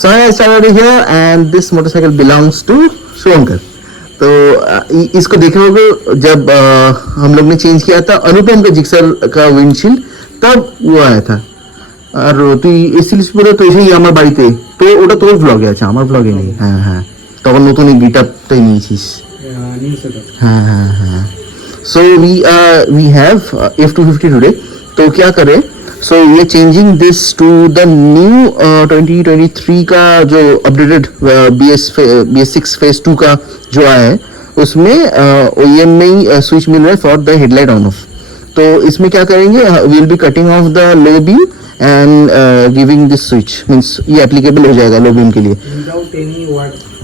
So I started here and this motorcycle belongs to शुभंकर. तो इसको देखे होगे जब हम लोग ने चेंज किया था अनुपम का जिक्सर का विंडशील्ड, तब वो आया था. আর তুই এসেছিলিস বলে তো এসেই আমার বাড়িতে, তো ওটা তোর ব্লগে আছে, আমার ব্লগে নেই. হ্যাঁ হ্যাঁ, তখন নতুন এই গিটারটাই নিয়েছিস. হ্যাঁ হ্যাঁ হ্যাঁ. So we have F250 today. तो क्या करें, सो ये changing this to the new 2023 का जो अपडेटेड BS6 फेज 2 का जो आया है, उसमें OEM में ही स्विच मिल रहा है for the headlight on off. तो इसमें क्या करेंगे, will be cutting of the low beam and giving this switch, means ये एप्लीकेबल हो जाएगा लो बीम के लिए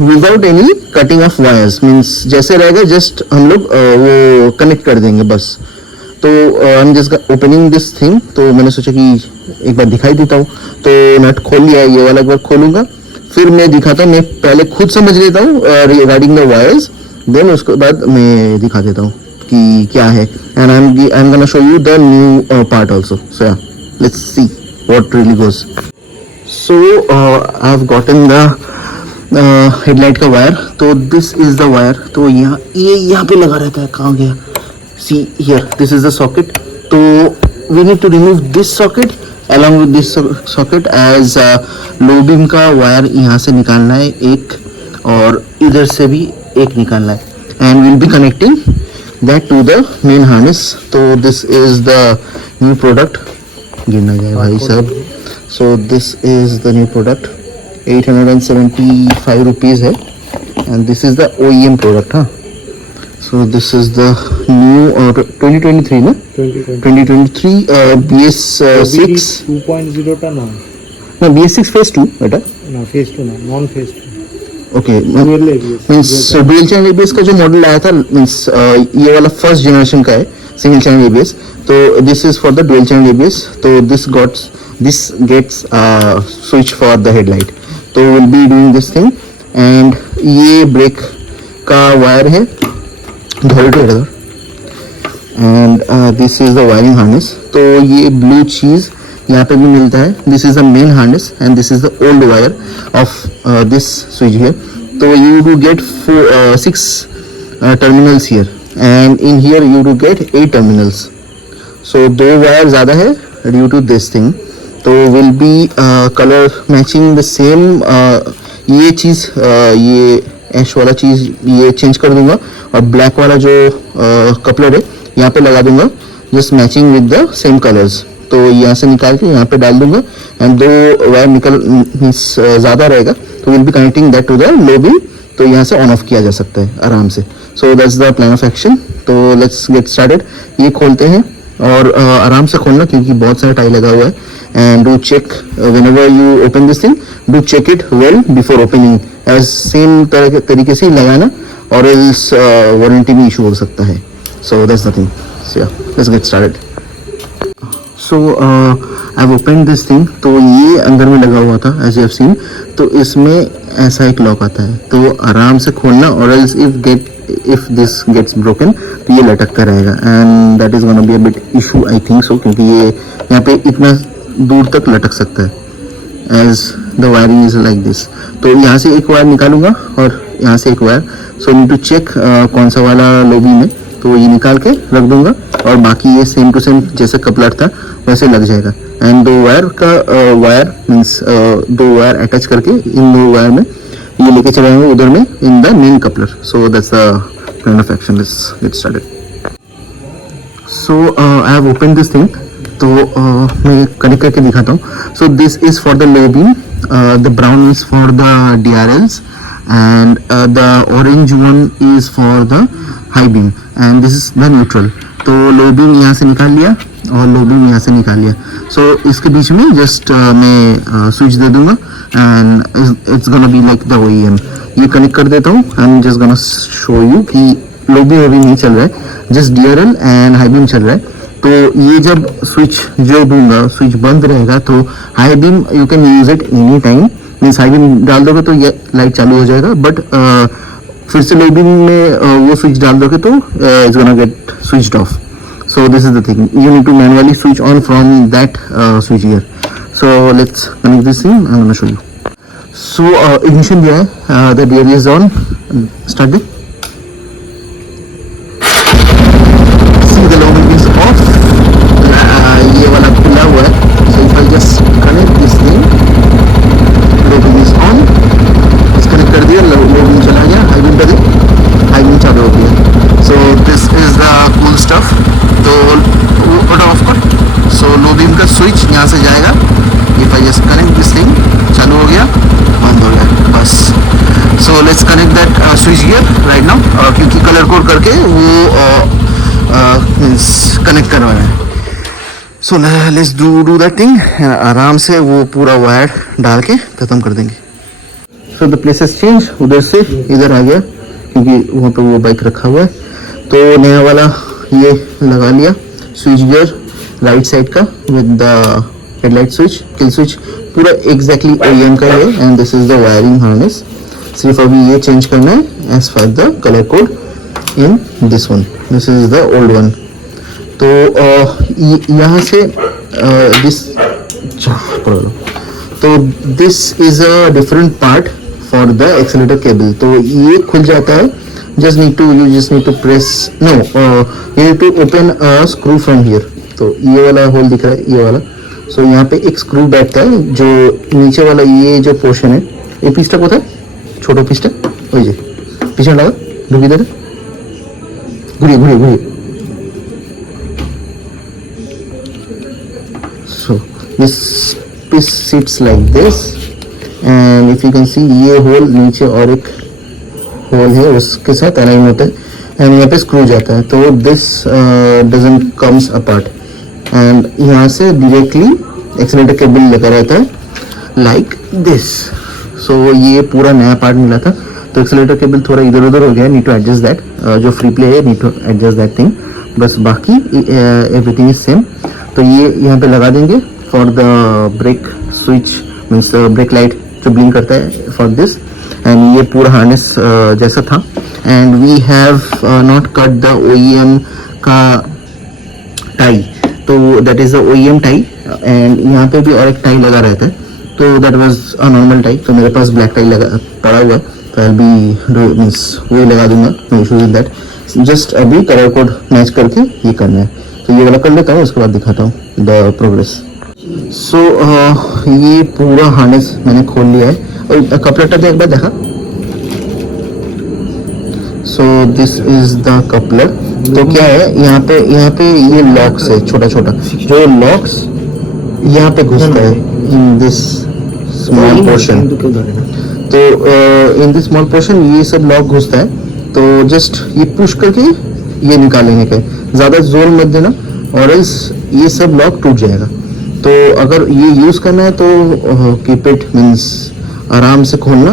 without any cutting of wires. Means जैसे रहेगा जस्ट हम लोग वो कनेक्ट कर देंगे बस. तो I am just opening this thing. तो मैंने सोचा कि एक बार दिखाई देता हूँ. तो नट खोल लिया, ये वाला एक बार खोलूंगा, फिर मैं दिखाता हूँ. मैं पहले खुद समझ लेता हूँ रिगार्डिंग द वायर्स, देन उसके बाद मैं दिखा देता हूँ कि क्या है. And I am gonna show you the new part also. So yeah, let's see what really goes. So I've gotten the headlight का वायर. तो this is the wire. तो यहाँ पे लगा रहता है, कहाँ गया? See here, this is the socket. तो we need to remove this socket along with this socket as low beam का वायर यहाँ से निकालना है एक, और इधर से भी एक निकालना है, and we'll be connecting that to the main harness. तो this is the new product. गिरना जाए भाई साहब. So this is the new product. 875 rupees है and this is the OEM product. हाँ, so this is the new और 2023 ना 2023 BS6 2.0 টা না BS6 फेज 2 बेटा ना फेज 2 ना non phase 2. Okay, means dual channel ABS का जो मॉडल आया था, मीन्स ये वाला फर्स्ट जनरेशन का है सिंगल चैनल ABS. तो this is for the dual channel ABS. तो this gets switch for the headlight. तो will be doing this thing. And ये ब्रेक का वायर है, and this is the wiring harness. तो ये ब्लू चीज यहाँ पे भी मिलता है. This is the main harness and this is the old wire of this switch here. तो you do get 6 terminals here, and in here you do get 8 terminals. So 2 wire ज़्यादा है due to this thing. तो will be color matching the same. ये चीज़ ये ऐश वाला चीज़ ये change कर दूंगा, और ब्लैक वाला जो कपलर है यहाँ पे लगा दूंगा, just matching with the same colours. तो यहाँ से निकाल के यहाँ पे डाल दूंगा, एंड 2 वायर निकल मीन्स ज़्यादा रहेगा. तो will be connecting that to the low beam. तो यहाँ से ऑन ऑफ किया जा सकता है आराम से. सो that's the plan of action. तो लेट्स गेट स्टार्टेड. ये खोलते हैं, और आराम से खोलना क्योंकि बहुत सारा टाई लगा हुआ है. And do check whenever you open this thing, do check it well before opening. As same तरीके से लगाना, और एल्स वारंटी में इशू हो सकता है. So that's nothing. So yeah, let's get started. So I have opened this thing. तो ये अंदर में लगा हुआ था एज यू हैव सीन. तो इसमें ऐसा एक लॉक आता है, तो आराम से खोलना, और else if this gets broken तो ये लटकता रहेगा, and that is gonna be a bit issue I think so, क्योंकि ये यहाँ पे इतना दूर तक लटक सकता है as the wiring is like this. तो यहाँ से एक वायर निकालूंगा और यहाँ से एक wire. So need to check कौन सा वाला लो बीम है. तो ये निकाल के रख दूंगा, और बाकी ये सेम टू सेम जैसे कपलर था वैसे लग जाएगा. एंड 2 वायर का वायर मीन्स 2 वायर अटैच करके इन 2 वायर में ये लेके चलाएंगे उधर में in the main coupler. So that's the plan of action. Let's get started. So I have open this thing. तो मैं कनेक्ट करके दिखाता हूँ. सो this is for the low beam, the brown is for the DRLs, and the orange one is for the high beam, and this is the neutral. तो low beam यहाँ से निकाल लिया और लो बीम यहाँ से निकाल लिया. सो इसके बीच में जस्ट मैं स्विच दे दूंगा, and it's gonna be like the OEM. ये कनेक्ट कर देता हूँ. I am just gonna show you कि लो बीम अभी नहीं चल रहा है, just DRL and high beam चल रहा है. तो ये जब स्विच जो दूंगा, स्विच बंद रहेगा, तो high beam you can use it any time. Means high beam डाल दोगे तो ये लाइट चालू हो जाएगा, बट फिर से लो बीम में वो स्विच डाल दोगे तो it's gonna get switched off. So this is the thing, you need to manually switch on from that switch here. So let's connect this thing. I'm going to show you. So ignition दिया है, the gear is on, start they, see the lubrication is of, ये वाला खुला हुआ है, so if I just connect this thing, lubrication is on, disconnect कर दिया, lubrication चला गया, हाई बीम कर दी, हाई बीम चालू हो गया। सो this is the cool stuff. तो ऑफ कर, सो लो बीम का स्विच यहाँ से जाएगा, if I just connect this thing, चालू हो गया, बंद हो गया, बस। So let's connect that switch gear right now, क्योंकि कलर कोड करके वो मीन्स कनेक्ट करवाना है। So let's do that thing, आराम से वो पूरा वायर डाल के ख़त्म कर देंगे। So the place has change, उधर से इधर आ गया क्योंकि वहाँ पे वो बाइक रखा हुआ है। तो नया वाला ये लगा लिया स्विच गियर राइट साइड का with the headlight switch, kill switch पूरा एग्जैक्टली OEM का है। And this is the wiring harness, सिर्फ अभी ये चेंज करना है as far the colour code in this one, this is the old one. तो यहाँ से दिस, तो this is a different part for the accelerator cable. तो ये खुल जाता है, you just need to press, no, you need to open a screw from here। तो ये वाला होल दिख रहा है, ये वाला, सो यहाँ पे एक स्क्रू बैठता है, जो नीचे वाला ये जो पोर्शन है, ये पिस्टन होता है, छोटा पिस्टन, वही जी पीछे लगा, ढूंढ इधर, Ghurye. So this piece sits like this, and if you can see ये होल नीचे और एक होल है उसके साथ अलाइन होता है, एंड यहाँ पे स्क्रू जाता है। तो this doesn't comes apart, and यहाँ से डायरेक्टली एक्सीलेटर केबल लगा रहता है लाइक दिस। सो ये पूरा नया पार्ट मिला था, तो एक्सीलेटर केबल थोड़ा इधर उधर हो गया, नीड टू एडजस्ट दैट, जो फ्री प्ले है need to adjust that thing, बस बाकी एवरीथिंग इज सेम। तो ये यहाँ पे लगा देंगे for the brake switch, means brake light जो ब्लिंक करता है फॉर दिस। एंड ये पूरा हार्नेस जैसा था, and we have not cut the OEM का टाई, तो that is the OEM tie, and यहाँ पे भी और एक टाई लगा रहता है, तो that was a normal tie. तो मेरे पास ब्लैक टाई लगा पड़ा हुआ है, तो आई बी मीन्स वही लगा दूंगा, no issue with that. Just अभी कलर कोड मैच करके ये करना है, तो ये वाला कर लेता हूँ, उसके बाद दिखाता हूँ द प्रोग्रेस। सो ये पूरा हार्नेस मैंने खोल लिया है, और कपलेट एक बार देखा। सो दिस इज द कपलर। तो क्या है, यहाँ पे ये लॉक्स है, छोटा छोटा जो लॉक्स यहाँ पे घुसता है इन दिस स्मॉल पोर्शन। तो इन दिस स्मॉल पोर्शन ये सब लॉक घुसता है, तो जस्ट ये पुश करके ये निकालेंगे का, ज़्यादा जोर मत देना और एल्स ये सब लॉक टूट जाएगा। तो अगर ये यूज़ करना है तो कीप इट मीन्स आराम से खोलना,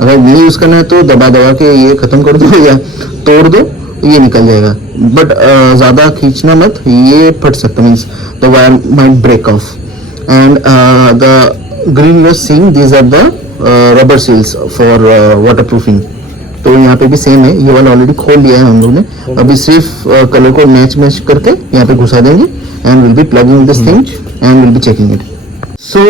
अगर नहीं यूज़ करना है तो दबा के ये ख़त्म कर दो या तोड़ दो, ये निकल जाएगा। बट ज़्यादा खींचना मत, ये फट सकता, means the wire might break off. And the green you are seeing, these are the rubber seals for water proofing. तो यहाँ पे भी सेम है, ये वाला ऑलरेडी खोल लिया है हम लोग ने, अभी सिर्फ कलर को मैच करके यहाँ पे घुसा देंगे, and will be plugging this thing and will be checking it. So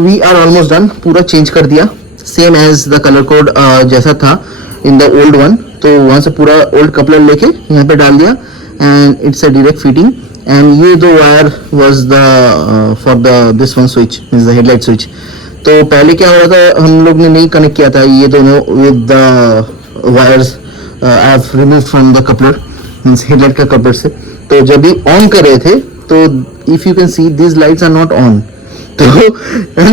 we are almost done, पूरा चेंज कर दिया, same as the colour code जैसा था इन द ओल्ड वन। तो वहाँ से पूरा ओल्ड कपलर लेके यहाँ पे डाल दिया, and it's a direct fitting. And ये दो wire was the for the this one switch, means the headlight switch. तो पहले क्या हो रहा था, हम लोग ने नहीं कनेक्ट किया था ये दोनों with the wires I have removed from the coupler, means headlight का कपलर से। तो जब भी ऑन कर रहे थे तो if you can see this lights are not on. तो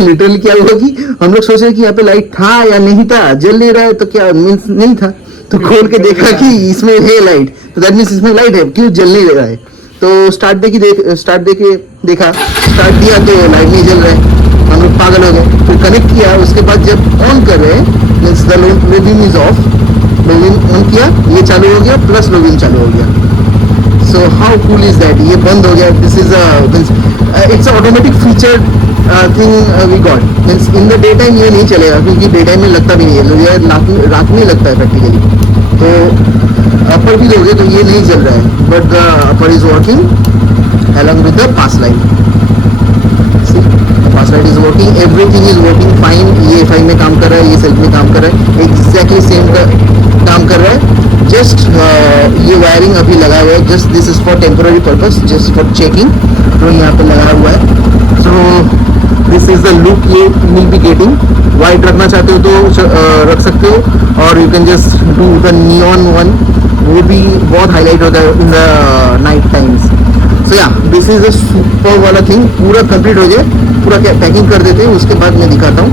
लिटरली क्या हुआ कि हम लोग सोच रहे कि यहाँ पे लाइट था या नहीं था, जल नहीं रहा है तो क्या मीन्स नहीं था, तो खोल के देखा कि इसमें है लाइट, तो दैट मीन्स इसमें लाइट है, क्यों जल नहीं रहा है। तो स्टार्ट दे के देखा, स्टार्ट दिया तो लाइट नहीं जल रहा है, हम लोग पागल हो गए। फिर कनेक्ट किया, उसके बाद जब ऑन कर रहे हैं means the Lobin is of, Lobin on किया, ये चालू हो गया, प्लस लोबिन चालू हो गया। So how cool is that, ये बंद हो गया। This is its automatic feature thing we got, means in the day time ये नहीं चलेगा, क्योंकि डे टाइम में लगता भी नहीं है, ये रात में लगता है प्रैक्टिकली। तो अपर भी दोगे तो ये नहीं चल रहा है, but the upper is working along with the pass line. Fast light is working, everything is working fine. ये फाइन में काम कर रहा है, ये सेल्फ में काम कर रहा है, एग्जैक्टली सेम का काम कर रहा है. जस्ट ये वायरिंग अभी लगा हुआ है, just this is for temporary purpose, just for checking. तो यहाँ पे लगा हुआ है. सो दिस इज द लुक ये विल बी गेटिंग. वाइट रखना चाहते हो तो रख सकते हो, और you can just do the neon one, वो भी बहुत हाईलाइट होता है इन द नाइट टाइम्स. सो या दिस इज अ सुपर वाला थिंग. पूरा कंप्लीट हो जाए, पूरा पैकिंग कर देते हैं, उसके बाद मैं दिखाता हूँ.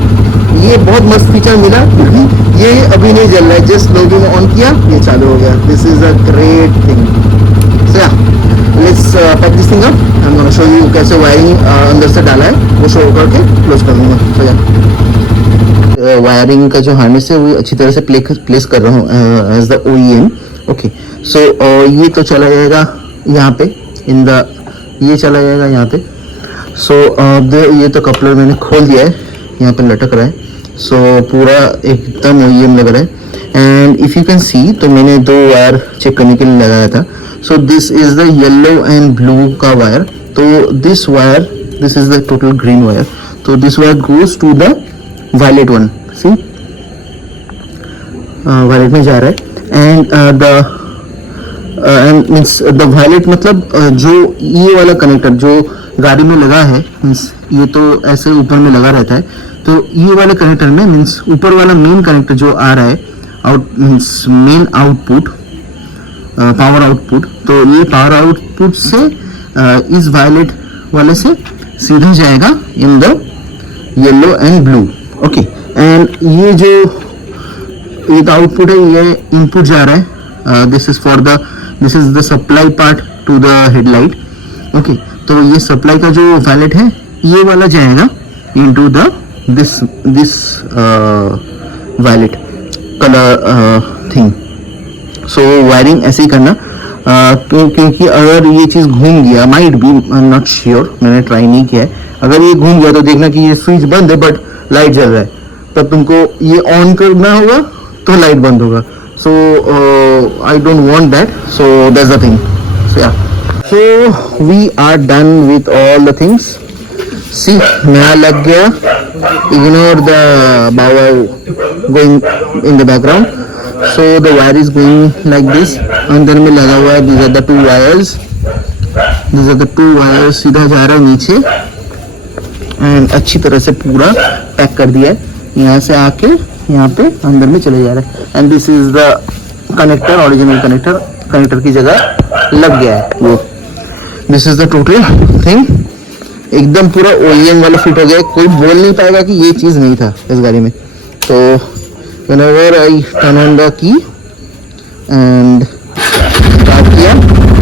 ये बहुत मस्त फीचर मिला, क्योंकि ये अभी नहीं जल रहा है, जस्ट लोगों ने ऑन किया, ये चालू हो गया. This is a great thing. So yeah let's pack this thing up. I am gonna show you कैसे वायरिंग अंदर से डाला है, वो शो करके क्लोज कर दूंगा. सो या वायरिंग का जो हार्नेस है वो अच्छी तरह से प्लेस कर रहा हूँ एज द OEM. ओके, सो ये तो चला जाएगा यहाँ पे इन द, ये चला जाएगा यहाँ पे. सो ये तो कपलर मैंने खोल दिया है, यहाँ पे लटक रहा है. सो पूरा एकदम OEM लग रहा है. एंड इफ़ यू कैन सी, तो मैंने 2 वायर चेक करने के लिए लगाया था. So this is the yellow and blue का वायर. तो this wire, this is the total green wire. तो this wire goes to the violet one. See violet में जा रहा है. And and means the violet मतलब जो ये वाला कनेक्टर जो गाड़ी में लगा है, मीन्स ये तो ऐसे ऊपर में लगा रहता है, तो ये वाले कनेक्टर में मीन्स ऊपर वाला मेन कनेक्टर जो आ रहा है, out means main output, power output. तो ये पावर आउटपुट से इस वायलेट वाले से सीधा जाएगा in the yellow and blue. Okay, and ये जो ये तो आउटपुट है, ये इनपुट जा रहा है. This is the supply part two the headlight. Okay, तो ये सप्लाई का जो वायलेट है, ये वाला जाएगा into the this violet colour thing. So wiring ऐसे ही करना, क्योंकि अगर ये चीज़ घूम गया, might be, I am not sure, मैंने ट्राई नहीं किया है, अगर ये घूम गया तो देखना कि ये स्विच बंद है बट लाइट जल रहा है, तब तुमको ये ऑन करना होगा तो लाइट बंद होगा. So I don't want that. So that's the thing. So yeah, so we are done with all the things. See नया लग गया. Ignore the power going in the background. So the wire is going like this. अंदर में लगा हुआ है, these are the 2 wires. These are the 2 wires. सीधा जा रहा है नीचे, एंड अच्छी तरह से पूरा पैक कर दिया है. यहाँ से आके यहाँ पे अंदर में चले जा रहा है. And this is the connector, original connector की जगह लग गया है वो. This is the total thing. एकदम पूरा OEM वाला फिट हो गया. कोई बोल नहीं पाएगा कि ये चीज़ नहीं था इस गाड़ी में. तो whenever I turn on the key and start किया,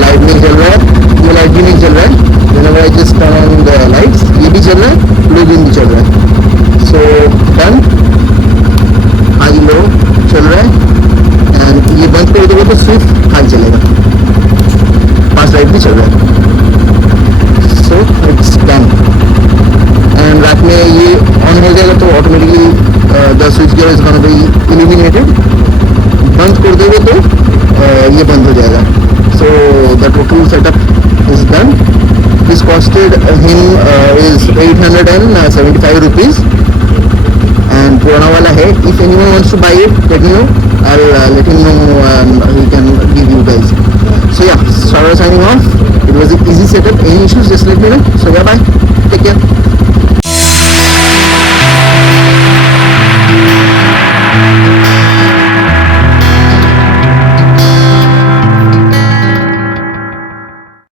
लाइट नहीं जल रहा है, ये लाइट भी नहीं जल रहा है. whenever I just turn on the lights, ये भी चल रहा है, ब्लू ग्रीन भी चल रहा है. So done. हाई लो चल रहा है, एंड ये बंद कर दोगे तो सिर्फ हाई चलेगा, फास्ट लाइट भी चल रहा है. So it's done. एंड रात में ये ऑन हो जाएगा तो automatically the switch gear is gonna be illuminated. बंद कर दोगे तो ये बंद हो जाएगा. So the total setup is done. This costed him is 875 rupees. And पुराना वाला है. If anyone wants to buy it, let me know. I'll let him know, and he can give you guys. So yeah, Sarah signing off. It was an easy setup. Any issues, just let me know. So yeah, bye. Take care.